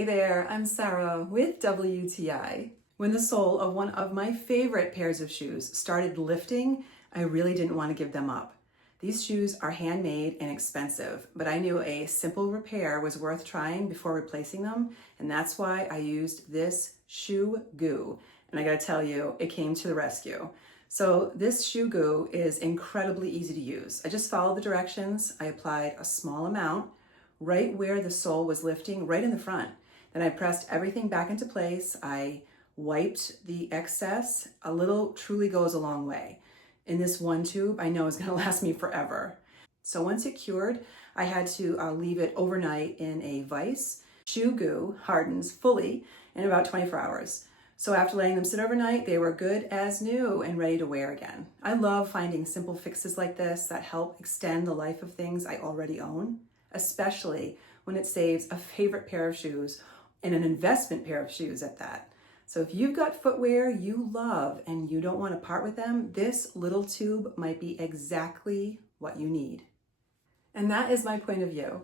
Hey there, I'm Sarah with WTI. When the sole of one of my favorite pairs of shoes started lifting, I really didn't want to give them up. These shoes are handmade and expensive, but I knew a simple repair was worth trying before replacing them, and that's why I used this shoe goo. And I gotta tell you, it came to the rescue. So this shoe goo is incredibly easy to use. I just followed the directions. I applied a small amount right where the sole was lifting, right in the front. Then I pressed everything back into place. I wiped the excess. A little truly goes a long way. In this one tube, I know is gonna last me forever. So once it cured, I had to leave it overnight in a vise. Shoe goo hardens fully in about 24 hours. So after letting them sit overnight, they were good as new and ready to wear again. I love finding simple fixes like this that help extend the life of things I already own, especially when it saves a favorite pair of shoes and an investment pair of shoes at that. So if you've got footwear you love and you don't want to part with them, this little tube might be exactly what you need. And that is my point of view.